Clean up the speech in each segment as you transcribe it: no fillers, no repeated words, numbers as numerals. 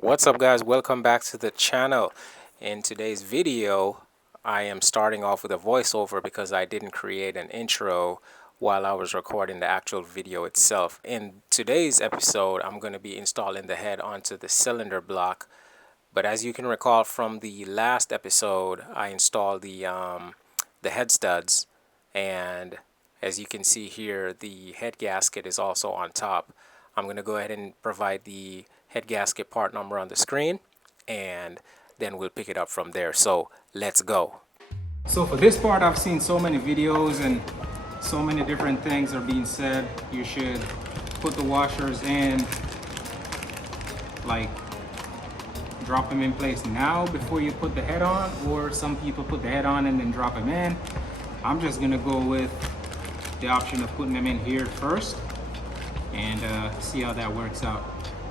What's up, guys? Welcome back to the channel. In today's video, I am starting off with a voiceover because I didn't create an intro while I was recording the actual video itself. In today's episode, I'm going to be installing the head onto the cylinder block. But as you can recall from the last episode, I installed the head studs, and as you can see here, the head gasket is also on top. I'm going to go ahead and provide the head gasket part number on the screen, and then we'll pick it up from there. So let's go. So for this part, I've seen so many videos and so many different things are being said. You should put the washers in, like drop them in place now before you put the head on, or some people put the head on and then drop them in. I'm just gonna go with the option of putting them in here first and see how that works out.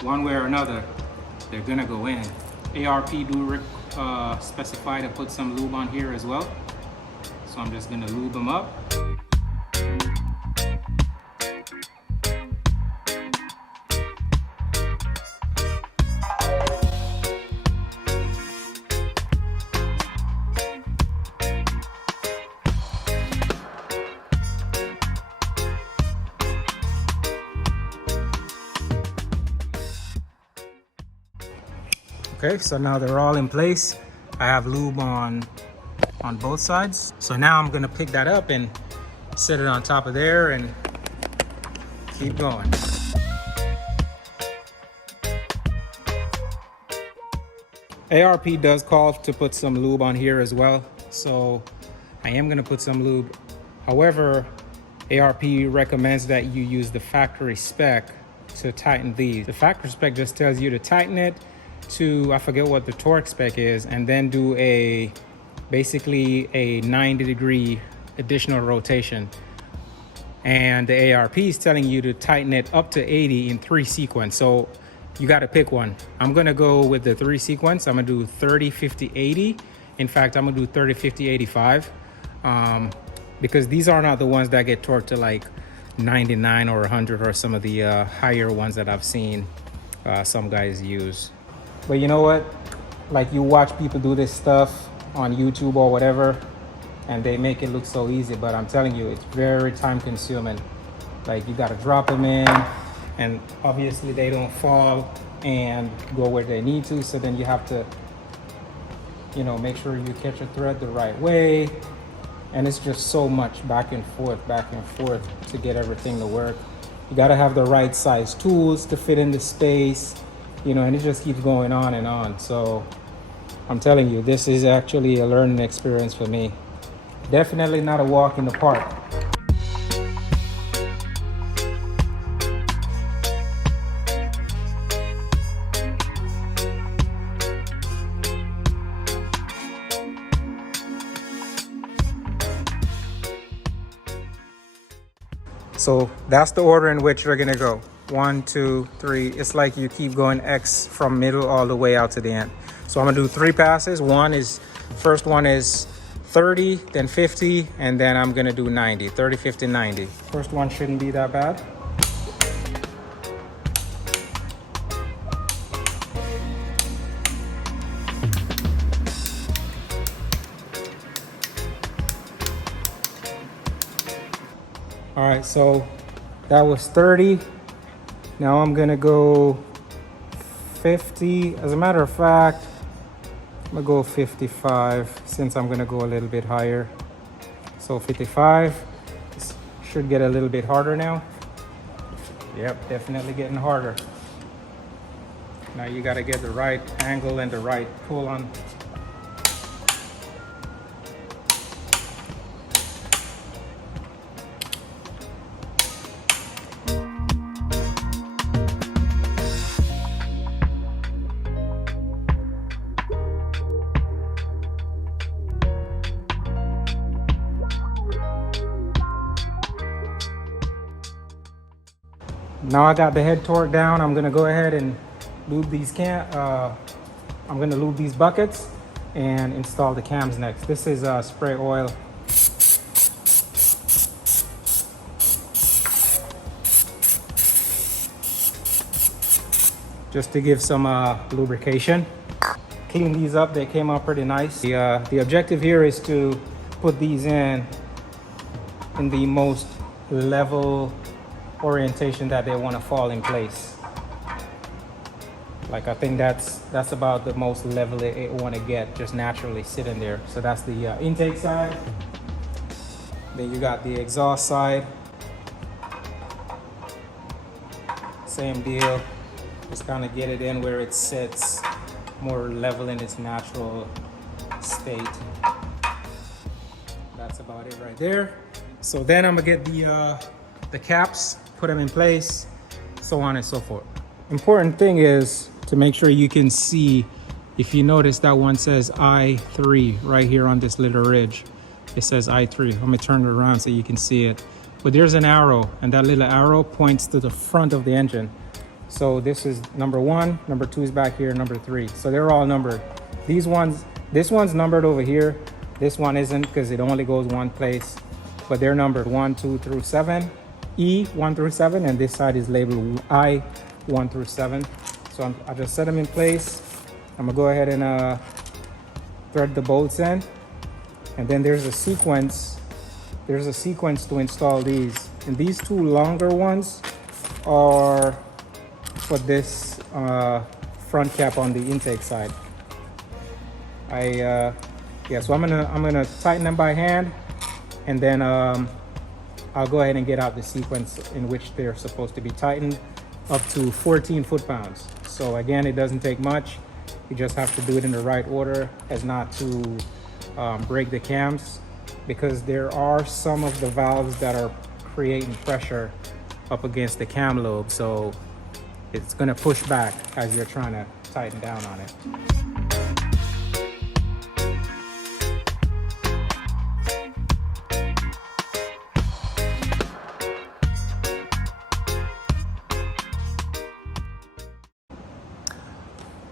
One way or another, they're gonna go in. ARP do specify to put some lube on here as well, so I'm just gonna lube them up. Okay, so now they're all in place. I have lube on both sides. So now I'm gonna pick that up and set it on top of there and keep going. ARP does call to put some lube on here as well, so I am gonna put some lube. However, ARP recommends that you use the factory spec to tighten these. The factory spec just tells you to tighten it to, I forget what the torque spec is, and then do basically a 90-degree additional rotation. And the ARP is telling you to tighten it up to 80 in 3 sequence. So you got to pick one. I'm gonna go with the 3 sequence. I'm gonna do 30, 50, 80. In fact, I'm gonna do 30, 50, 85. Because these are not the ones that get torqued to like 99 or 100 or some of the higher ones that I've seen some guys use. But you know what? Like, you watch people do this stuff on YouTube or whatever, and they make it look so easy, but I'm telling you, it's very time consuming. Like, you gotta drop them in, and obviously they don't fall and go where they need to, so then you have to, you know, make sure you catch a thread the right way. And it's just so much back and forth to get everything to work. You gotta have the right size tools to fit in the space, you know, and it just keeps going on and on. So I'm telling you, this is actually a learning experience for me. Definitely not a walk in the park. So that's the order in which you're gonna go. 1, 2, 3. It's like you keep going X from middle all the way out to the end. So I'm gonna do 3 passes. First one is 30, then 50, and then I'm gonna do 90. 30, 50, 90. First one shouldn't be that bad. All right, so that was 30. Now I'm gonna go 50. As a matter of fact, I'm gonna go 55 since I'm gonna go a little bit higher. So 55. This should get a little bit harder now. Yep, definitely getting harder. Now you gotta get the right angle and the right pull on. Now I got the head torque down. I'm gonna go ahead and lube these buckets and install the cams next. This is spray oil. just to give some lubrication. Clean these up, they came out pretty nice. The objective here is to put these in the most level orientation that they want to fall in place. Like I think that's about the most level it want to get, just naturally sitting there. So that's the intake side. Then you got the exhaust side. Same deal. Just kind of get it in where it sits more level in its natural state. That's about it right there. So then I'm gonna get the caps, put them in place, so on and so forth. Important thing is to make sure you can see. If you notice, that one says I3 right here on this little ridge. It says I3. I'm gonna turn it around so you can see it. But there's an arrow, and that little arrow points to the front of the engine. So this is number 1, number 2 is back here, number 3. So they're all numbered. This one's numbered over here. This one isn't because it only goes one place, but they're numbered 1, 2 through 7, E 1 through 7, and this side is labeled I 1 through 7. So I just set them in place. I'm gonna go ahead and thread the bolts in, and then there's a sequence. There's a sequence to install these, and these 2 longer ones are for this front cap on the intake side. So I'm gonna tighten them by hand, and then I'll go ahead and get out the sequence in which they're supposed to be tightened, up to 14 foot-pounds. So again, it doesn't take much. You just have to do it in the right order as not to break the cams, because there are some of the valves that are creating pressure up against the cam lobe. So it's gonna push back as you're trying to tighten down on it.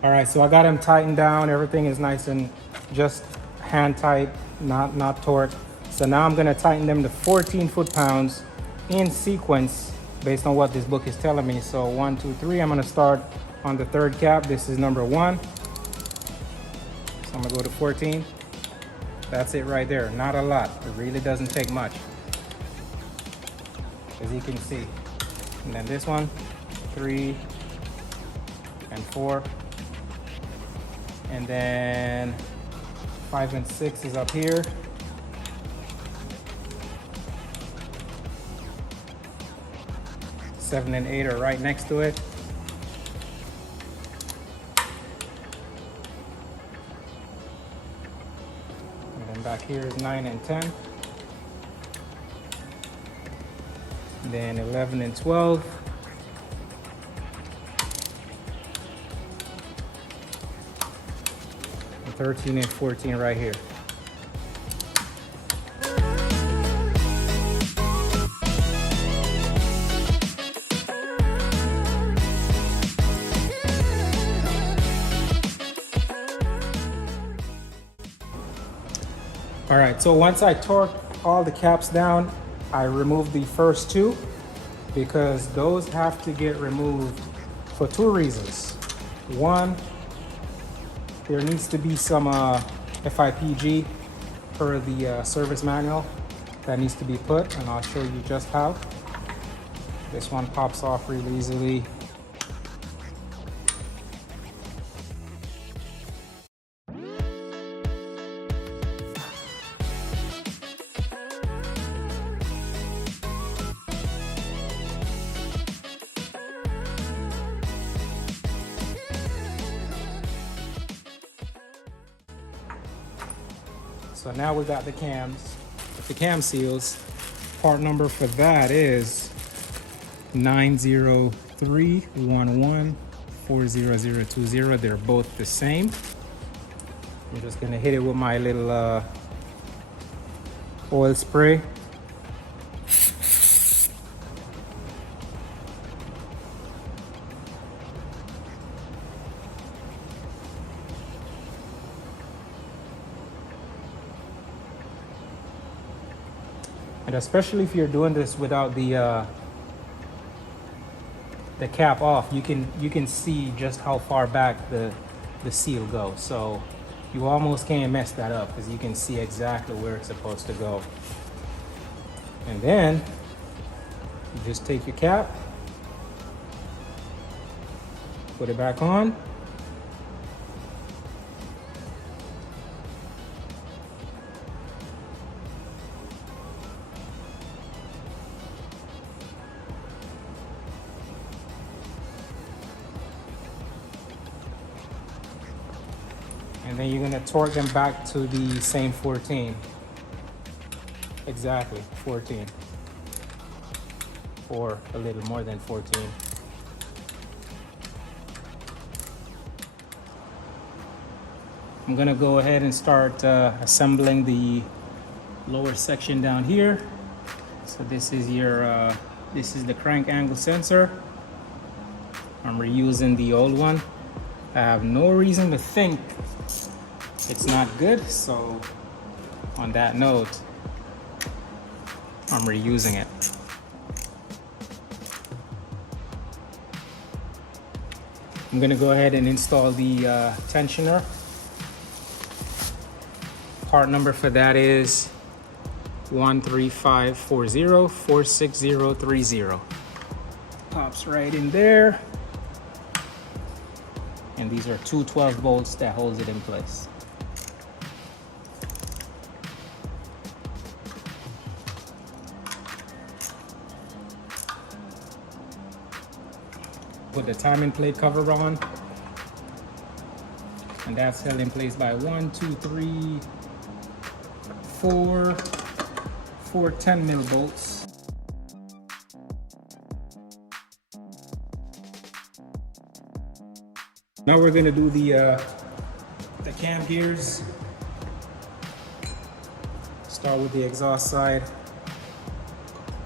All right, so I got them tightened down. Everything is nice and just hand tight, not torque. So now I'm gonna tighten them to 14 foot-pounds in sequence based on what this book is telling me. So 1, 2, 3, I'm gonna start on the 3rd cap. This is number 1. So I'm gonna go to 14. That's it right there, not a lot. It really doesn't take much, as you can see. And then this one, 3 and 4. And then 5 and 6 is up here. Seven and 8 are right next to it. And then back here is 9 and 10. And then 11 and 12. And 13 and 14 right here. All right, so once I torque all the caps down, I remove the first 2 because those have to get removed for 2 reasons. One, there needs to be some FIPG per the service manual that needs to be put, and I'll show you just how. This one pops off really easily. So now we got the cams, the cam seals. Part number for that is 90311400020. They're both the same. I'm just gonna hit it with my little oil spray. And especially if you're doing this without the the cap off, you can see just how far back the seal goes. So you almost can't mess that up because you can see exactly where it's supposed to go. And then you just take your cap, put it back on. And then you're gonna torque them back to the same 14. Exactly, 14. Or a little more than 14. I'm gonna go ahead and start assembling the lower section down here. So this is your, this is the crank angle sensor. I'm reusing the old one. I have no reason to think it's not good, so on that note, I'm reusing it. I'm gonna go ahead and install the tensioner. Part number for that is 13540-46030. Pops right in there. And these are two 12 bolts that holds it in place. Put the timing plate cover on, and that's held in place by 1, 2, 3, 4 10 mil bolts. Now we're going to do the cam gears. Start with the exhaust side.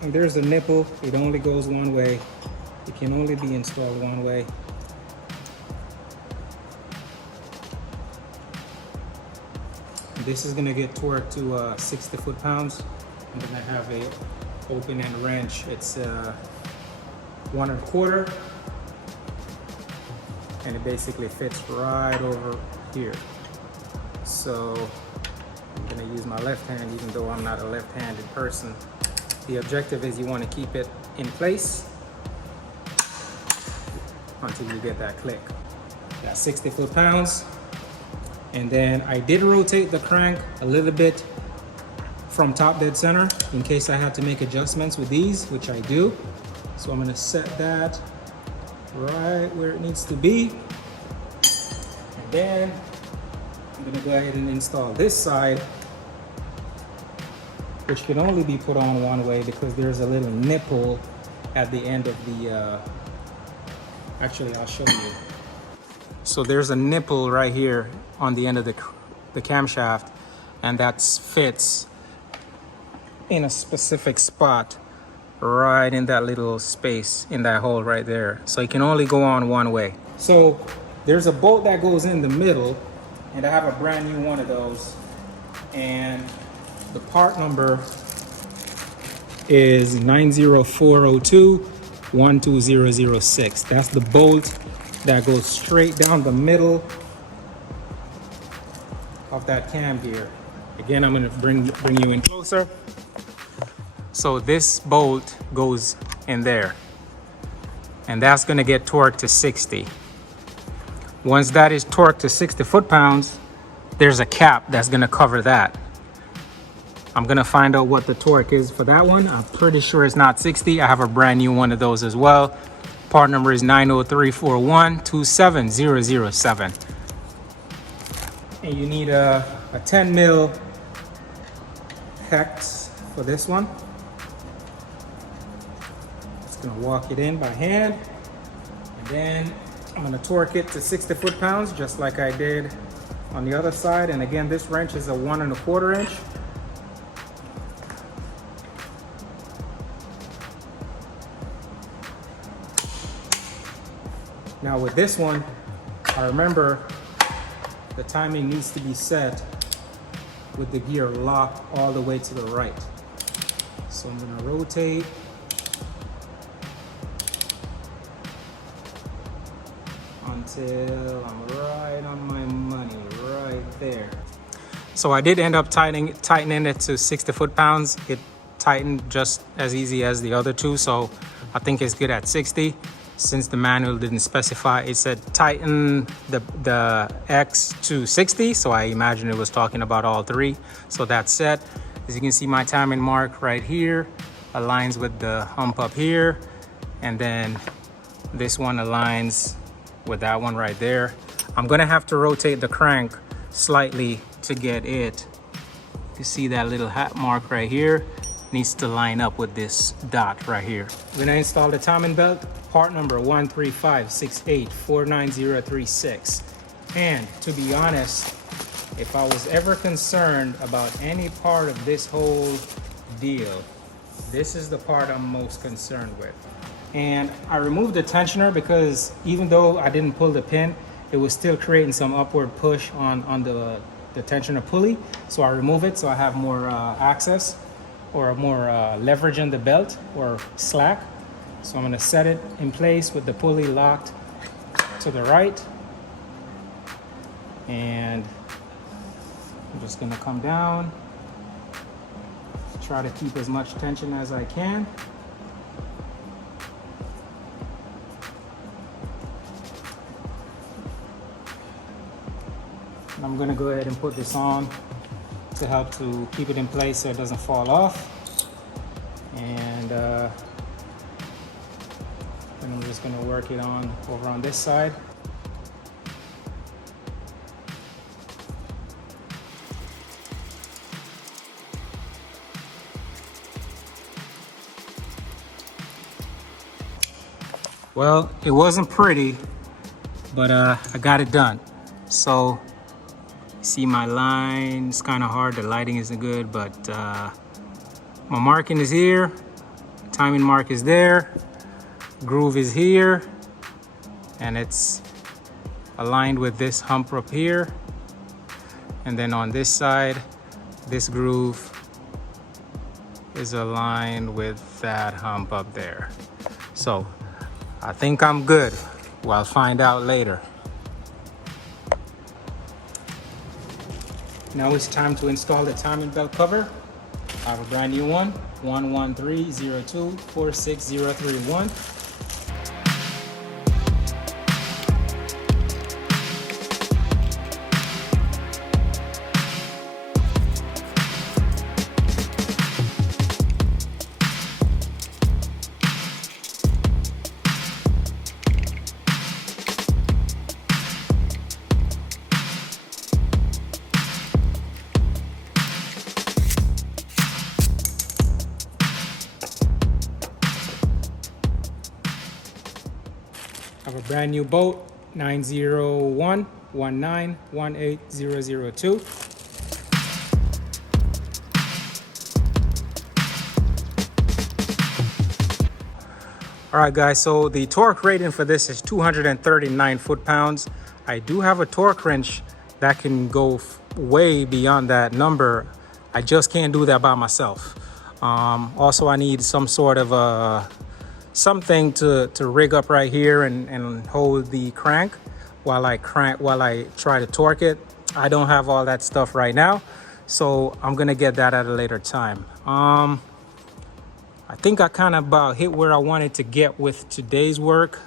And there's a nipple. It only goes one way. It can only be installed one way. This is gonna get torqued to 60 foot-pounds. I'm gonna have a open end wrench. It's 1 1/4, and it basically fits right over here. So I'm gonna use my left hand, even though I'm not a left-handed person. The objective is you want to keep it in place until you get that click. Got 60 foot-pounds. And then I did rotate the crank a little bit from top dead center in case I had to make adjustments with these, which I do. So I'm gonna set that right where it needs to be. And then I'm gonna go ahead and install this side, which can only be put on one way because there's a little nipple at the end of the, actually I'll show you. So there's a nipple right here on the end of the camshaft, and that fits in a specific spot right in that little space in that hole right there. So it can only go on one way. So there's a bolt that goes in the middle, and I have a brand new one of those, and the part number is 90402-12006. That's the bolt that goes straight down the middle of that cam gear. Again, I'm gonna bring you in closer. So this bolt goes in there, and that's gonna get torqued to 60. Once that is torqued to 60 foot-pounds, there's a cap that's gonna cover that. I'm gonna find out what the torque is for that one. I'm pretty sure it's not 60. I have a brand new one of those as well. Part number is 90341-27007. And you need a 10 mil hex for this one. Just gonna walk it in by hand, and then I'm gonna torque it to 60 foot-pounds just like I did on the other side. And again, this wrench is a 1 1/4 inch. Now with this one, I remember the timing needs to be set with the gear locked all the way to the right. So I'm gonna rotate. until I'm right on my money, right there. So I did end up tightening it to 60 foot-pounds. It tightened just as easy as the other two, so I think it's good at 60. Since the manual didn't specify, it said tighten the X to 60, so I imagine it was talking about all three. So that's set. As you can see, my timing mark right here aligns with the hump up here, and then this one aligns with that one right there. I'm gonna have to rotate the crank slightly to get it. You see that little hat mark right here needs to line up with this dot right here. When I install the timing belt, part number 13568490036. And to be honest, if I was ever concerned about any part of this whole deal, this is the part I'm most concerned with. And I removed the tensioner because even though I didn't pull the pin, it was still creating some upward push on the tensioner pulley. So I remove it so I have more access or more leverage on the belt or slack. So I'm gonna set it in place with the pulley locked to the right. And I'm just gonna come down, try to keep as much tension as I can. And I'm gonna go ahead and put this on to help to keep it in place so it doesn't fall off. And then I'm just gonna work it on over on this side. Well, it wasn't pretty, but I got it done. So see my line, it's kind of hard, the lighting isn't good, but my marking is here, timing mark is there, groove is here, and it's aligned with this hump up here. And then on this side, this groove is aligned with that hump up there. So I think I'm good. Well, I'll find out later. Now it's time to install the timing belt cover. I have a brand new one, 11302-46031. I have a brand new bolt, 901-19-18002. All right, guys, so the torque rating for this is 239 foot-pounds. I do have a torque wrench that can go way beyond that number. I just can't do that by myself. Also, I need some sort of something to rig up right here and hold the crank while I try to torque it. I don't have all that stuff right now, so I'm gonna get that at a later time. I think I kind of about hit where I wanted to get with today's work.